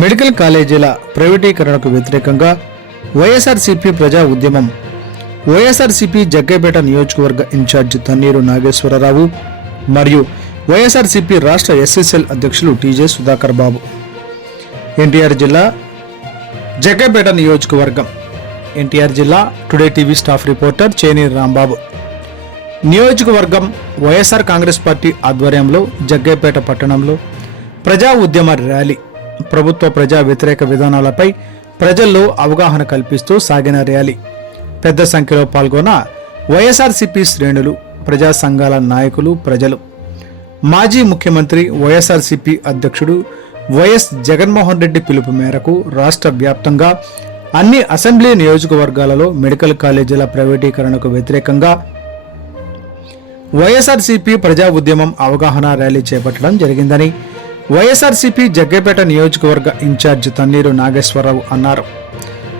Medical కాలేజీల ప్రైవేటీకరణకు వ్యతిరేకంగా వైఎస్ఆర్సీపీ ప్రజా ఉద్యమం. వైఎస్ఆర్సీపీ జగ్గైపేట నియోజకవర్గ ఇన్ఛార్జి తన్నీరు నాగేశ్వరరావు మరియు వైఎస్ఆర్సీపీ రాష్ట్ర ఎస్ఎస్ఎల్ అధ్యక్షులు టీజే సుధాకర్ బాబు. ఎన్టీఆర్ జిల్లా జగ్గైపేట నియోజకవర్గం. ఎన్టీఆర్ జిల్లా today TV staff reporter Cheneru Rambabu. నియోజకవర్గం వైఎస్ఆర్ కాంగ్రెస్ పార్టీ ఆధ్వర్యంలో జగ్గైపేట పట్టణంలో ప్రజా ఉద్యమ ర్యాలీ. ప్రభుత్వ ప్రజా వ్యతిరేక విధానాలపై ప్రజల్లో అవగాహన కల్పిస్తూ సాగిన ర్యాలీ. పెద్ద సంఖ్యలో పాల్గొన్న వైఎస్ఆర్సీపీ శ్రేణులు, ప్రజా సంఘాల నాయకులు, ప్రజలు. మాజీ ముఖ్యమంత్రి వైఎస్ఆర్సీపీ అధ్యక్షుడు వైఎస్ జగన్మోహన్ రెడ్డి పిలుపు మేరకు రాష్ట్ర వ్యాప్తంగా అన్ని అసెంబ్లీ నియోజకవర్గాలలో మెడికల్ కాలేజీల ప్రైవేటీకరణకు వ్యతిరేకంగా వైఎస్ఆర్సీపీ ప్రజా ఉద్యమం అవగాహన ర్యాలీ చేపట్టడం జరిగిందని వైఎస్ఆర్సీపీ జగ్గైపేట నియోజకవర్గ ఇన్ఛార్జి తన్నీరు నాగేశ్వరరావు అన్నారు.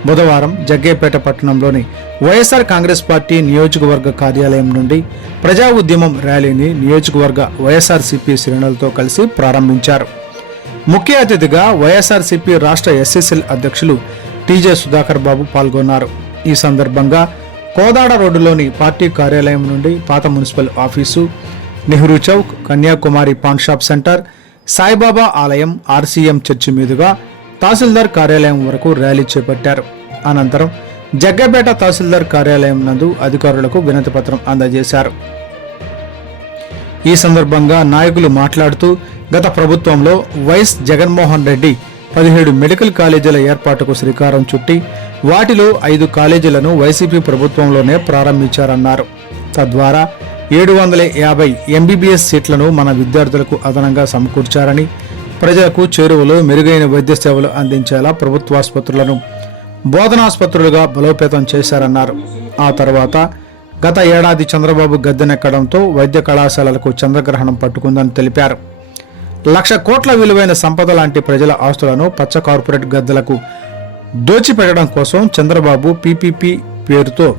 బుధవారం జగ్గైపేట పట్టణంలోని వైఎస్ఆర్ కాంగ్రెస్ పార్టీ నియోజకవర్గ కార్యాలయం నుండి ప్రజా ఉద్యమం ర్యాలీని నియోజకవర్గ వైఎస్ఆర్సీపీ శ్రేణులతో కలిసి ప్రారంభించారు. ముఖ్య అతిథిగా వైఎస్ఆర్సీపీ రాష్ట్ర ఎస్ఎస్ఎల్ అధ్యక్షులు టీజే సుధాకర్ బాబు పాల్గొన్నారు. ఈ సందర్భంగా కోదాడ రోడ్డులోని పార్టీ కార్యాలయం నుండి పాత municipal office, Nehru Chowk, Kanyakumari pan shop centre, Saibaba ఆలయం, ఆర్సీఎం చర్చి మీదుగా తహసీల్దార్ కార్యాలయం వరకు ర్యాలీ చేపట్టారు. అనంతరం జగ్గైపేట తహసీల్దార్ కార్యాలయం నందు అధికారులకు వినతి పత్రం అందజేశారు. ఈ సందర్భంగా నాయకులు మాట్లాడుతూ గత ప్రభుత్వంలో వైఎస్ జగన్మోహన్ రెడ్డి 17 మెడికల్ కాలేజీల ఏర్పాటుకు శ్రీకారం చుట్టి వాటిలో 5 కాలేజీలను వైసీపీ ప్రభుత్వంలోనే ప్రారంభించారన్నారు. తద్వారా 750 ఎంబీబీఎస్ సీట్లను మన విద్యార్థులకు అదనంగా సమకూర్చారని, ప్రజలకు చేరువలో మెరుగైన వైద్య సేవలు అందించేలా ప్రభుత్వాసుపత్రులను బోధనాసుపత్రులుగా బలోపేతం చేశారన్నారు. ఆ తర్వాత గత ఏడాది చంద్రబాబు గద్దెనెక్కడంతో వైద్య కళాశాలలకు చంద్రగ్రహణం పట్టుకుందని తెలిపారు. 1,00,000 కోట్ల విలువైన సంపద లాంటి ప్రజల ఆస్తులను పచ్చ కార్పొరేట్ గద్దెలకు దోచిపెట్టడం కోసం చంద్రబాబు పీపీపీ పేరుతో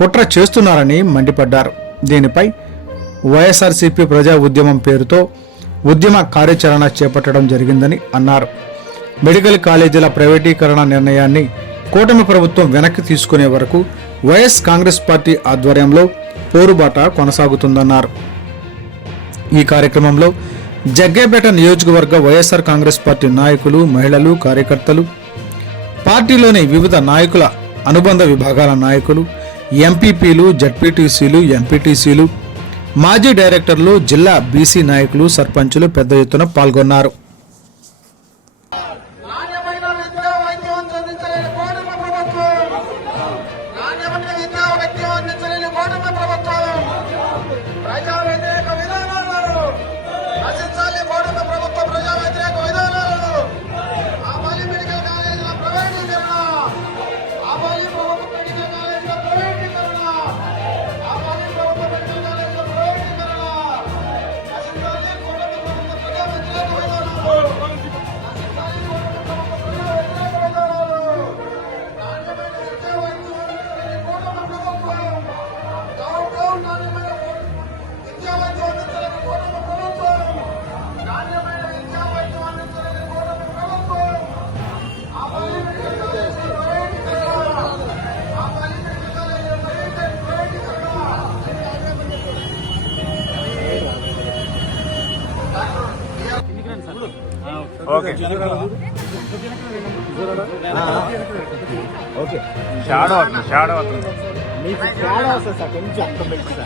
కుట్ర చేస్తున్నారని మండిపడ్డారు. దీనిపై వైఎస్ఆర్సీపీ ప్రజా ఉద్యమం పేరుతో ఉద్యమ కార్యాచరణ చేపట్టడం జరిగిందని అన్నారు. మెడికల్ కాలేజీల ప్రైవేటీకరణ నిర్ణయాన్ని కూటమి ప్రభుత్వం వెనక్కి తీసుకునే వరకు వైఎస్ కాంగ్రెస్ పార్టీ ఆధ్వర్యంలో పోరుబాట కొనసాగుతుందన్నారు. ఈ కార్యక్రమంలో జగ్గైపేట నియోజకవర్గ వైఎస్ఆర్ కాంగ్రెస్ పార్టీ నాయకులు, మహిళలు, కార్యకర్తలు, పార్టీలోని వివిధ నాయకుల అనుబంధ విభాగాల నాయకులు, ఎంపీపీలు, జడ్పీటీసీలు, ఎంపీటీసీలు, మాజీ డైరెక్టర్లు, జిల్లా బీసీ నాయకులు, సర్పంచులు పెద్ద ఎత్తున పాల్గొన్నారు. ఓకే షాడో అవుతుంది మీకు షాడో వస్తుంది సార్ కొంచెం